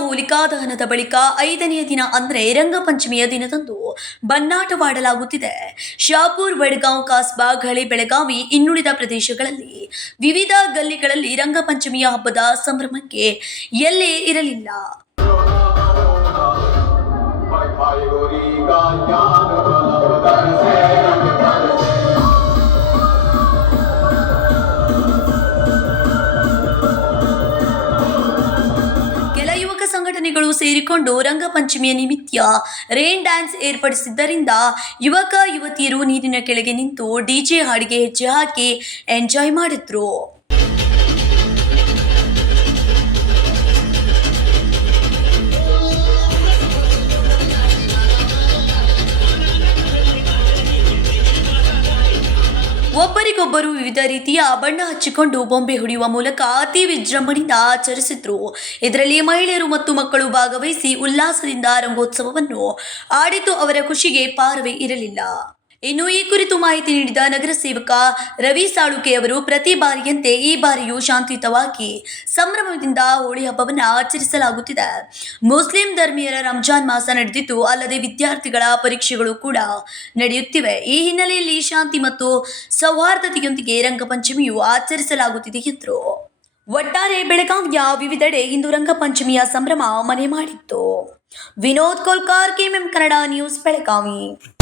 ಹೋಲಿಕಾ ದಹನದ ಬಳಿಕ ಐದನೆಯ ದಿನ ಅಂದರೆ ರಂಗಪಂಚಮಿಯ ದಿನದಂದು ಬನ್ನಾಟವಾಡಲಾಗುತ್ತಿದೆ. ಶಾಪೂರ್, ವಡ್ಗಾಂವ್, ಕಾಸ್ಬಾ ಘಳಿ ಬೆಳಗಾವಿ ಇನ್ನುಳಿದ ಪ್ರದೇಶಗಳಲ್ಲಿ ವಿವಿಧ ಗಲ್ಲಿಗಳಲ್ಲಿ ರಂಗಪಂಚಮಿಯ ಹಬ್ಬದ ಸಂಭ್ರಮಕ್ಕೆ ಎಲ್ಲೇ ಇರಲಿಲ್ಲ. ಸಂಘಟನೆಗಳು ಸೇರಿಕೊಂಡು ರಂಗಪಂಚಮಿಯ ನಿಮಿತ್ತ ರೇನ್ ಡ್ಯಾನ್ಸ್ ಏರ್ಪಡಿಸಿದ್ದರಿಂದ ಯುವಕ, ಯುವತಿಯರು ನೀರಿನ ಕೆಳಗೆ ನಿಂತು ಡಿಜೆ ಹಾಡಿಗೆ ಹೆಜ್ಜೆ ಹಾಕಿ ಎಂಜಾಯ್ ಮಾಡಿದ್ರು. ಒಬ್ಬರಿಗೊಬ್ಬರು ವಿವಿಧ ರೀತಿಯ ಬಣ್ಣ ಹಚ್ಚಿಕೊಂಡು ಬೊಂಬೆ ಹೊಡೆಯುವ ಮೂಲಕ ಅತಿ ವಿಜೃಂಭಣೆಯಿಂದ ಆಚರಿಸಿದ್ರು. ಇದರಲ್ಲಿ ಮಹಿಳೆಯರು ಮತ್ತು ಮಕ್ಕಳು ಭಾಗವಹಿಸಿ ಉಲ್ಲಾಸದಿಂದ ರಂಗೋತ್ಸವವನ್ನು ಆಡಿತು ಅವರ ಖುಷಿಗೆ ಪಾರವೇ ಇರಲಿಲ್ಲ. ಇನ್ನು ಈ ಕುರಿತು ಮಾಹಿತಿ ನೀಡಿದ ನಗರ ಸೇವಕ ರವಿ ಸಾಳುಕೆ ಅವರು, ಪ್ರತಿ ಬಾರಿಯಂತೆ ಈ ಬಾರಿಯೂ ಶಾಂತಿಯುತವಾಗಿ ಸಂಭ್ರಮದಿಂದ ಹೋಳಿ ಹಬ್ಬವನ್ನು ಆಚರಿಸಲಾಗುತ್ತಿದೆ. ಮುಸ್ಲಿಂ ಧರ್ಮೀಯರ ರಂಜಾನ್ ಮಾಸ ನಡೆದಿದ್ದು, ಅಲ್ಲದೆ ವಿದ್ಯಾರ್ಥಿಗಳ ಪರೀಕ್ಷೆಗಳು ಕೂಡ ನಡೆಯುತ್ತಿವೆ. ಈ ಹಿನ್ನೆಲೆಯಲ್ಲಿ ಶಾಂತಿ ಮತ್ತು ಸೌಹಾರ್ದತೆಯೊಂದಿಗೆ ರಂಗಪಂಚಮಿಯು ಆಚರಿಸಲಾಗುತ್ತಿದೆ ಎಂದರು. ಒಟ್ಟಾರೆ ಬೆಳಗಾವಿಯ ವಿವಿಧೆಡೆ ಇಂದು ರಂಗಪಂಚಮಿಯ ಸಂಭ್ರಮ ಮನೆ ಮಾಡಿತ್ತು. Vinod Kolkar, KMM Kannada news, Belagavi.